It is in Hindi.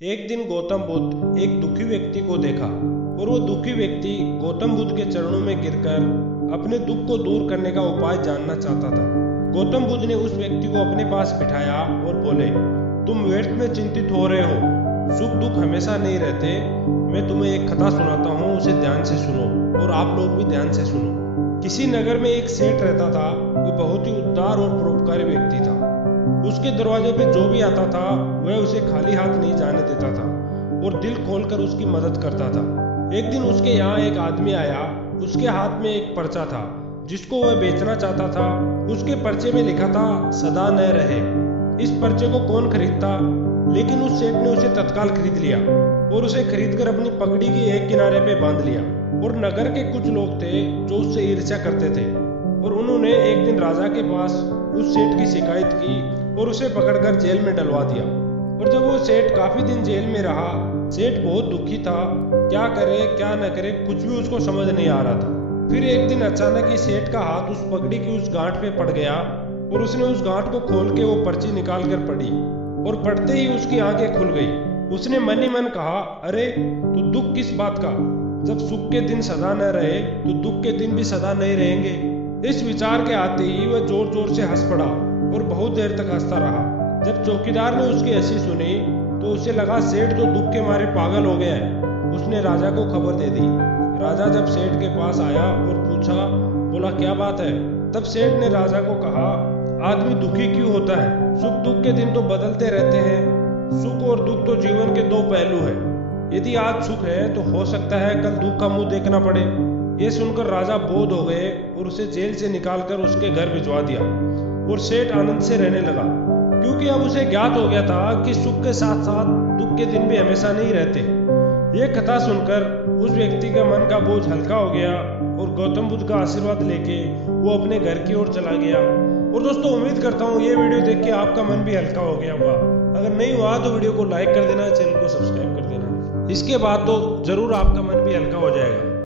एक दिन गौतम बुद्ध एक दुखी व्यक्ति को देखा और वो दुखी व्यक्ति गौतम बुद्ध के चरणों में गिरकर अपने दुख को दूर करने का उपाय जानना चाहता था। गौतम बुद्ध ने उस व्यक्ति को अपने पास बिठाया और बोले, तुम व्यर्थ में चिंतित हो रहे हो, सुख दुख हमेशा नहीं रहते। मैं तुम्हें एक कथा सुनाता हूँ, उसे ध्यान से सुनो और आप लोग भी ध्यान से सुनो। किसी नगर में एक सेठ रहता था। वो बहुत ही उदार और परोपकारी व्यक्ति था। उसके दरवाजे पे जो भी आता था वह उसे खाली हाथ नहीं जाने देता था और दिल खोलकर उसकी मदद करता था। एक दिन उसके यहाँ एक आदमी आया। उसके हाथ में एक पर्चा था जिसको वह बेचना चाहता था। उसके पर्चे में लिखा था, सदा न रहे। इस पर्चे को कौन खरीदता, लेकिन उस सेठ ने उसे तत्काल खरीद लिया और उसे खरीदकर अपनी पगड़ी के एक किनारे पे बांध लिया। और नगर के कुछ लोग थे जो उससे ईर्ष्या करते थे और उन्होंने एक दिन राजा के पास उस सेठ की शिकायत की और उसे पकड़कर जेल में डलवा दिया। और जब वो सेठ काफी दिन जेल में रहा, सेठ बहुत दुखी था। क्या करे क्या न करे कुछ भी उसको समझ नहीं आ रहा था। फिर एक दिन अचानक ही सेठ का हाथ उस पगड़ी की उस गांठ पे पड़ गया और उसने उस गांठ को खोल के वो पर्ची निकाल कर पढ़ी और पढ़ते ही उसकी आंखें खुल गई। उसने मन ही मन कहा, अरे तो दुख किस बात का? जब सुख के दिन सदा न रहे तो दुख के दिन भी सदा नहीं रहेंगे। इस विचार के आते ही वह जोर जोर से हंस पड़ा और बहुत देर तक हंसता रहा। जब चौकीदार ने उसकी हंसी सुनी तो उसे लगा सेठ तो दुख के मारे पागल हो गया है। उसने राजा को खबर दे दी। राजा जब सेठ के पास आया और पूछा, बोला क्या बात है? तब सेठ ने राजा को कहा, आदमी दुखी क्यों होता है? सुख दुख के दिन तो बदलते रहते हैं। सुख और दुख तो जीवन के दो पहलू है। यदि आज सुख है तो हो सकता है कल दुख का मुंह देखना पड़े। ये सुनकर राजा बोध हो गए और उसे जेल से निकालकर उसके घर भिजवा दिया और सेठ आनंद से रहने लगा, क्योंकि अब उसे ज्ञात हो गया था कि सुख के साथ साथ दुख के दिन भी हमेशा नहीं रहते। ये कथा सुनकर उस व्यक्ति का मन का बोझ हल्का हो गया और गौतम बुद्ध का आशीर्वाद लेके वो अपने घर की ओर चला गया। और दोस्तों, उम्मीद करता हूँ ये वीडियो देख के आपका मन भी हल्का हो गया होगा। अगर नहीं हुआ तो वीडियो को लाइक कर देना, चैनल को सब्सक्राइब कर देना। इसके बाद तो जरूर आपका मन भी हल्का हो जाएगा।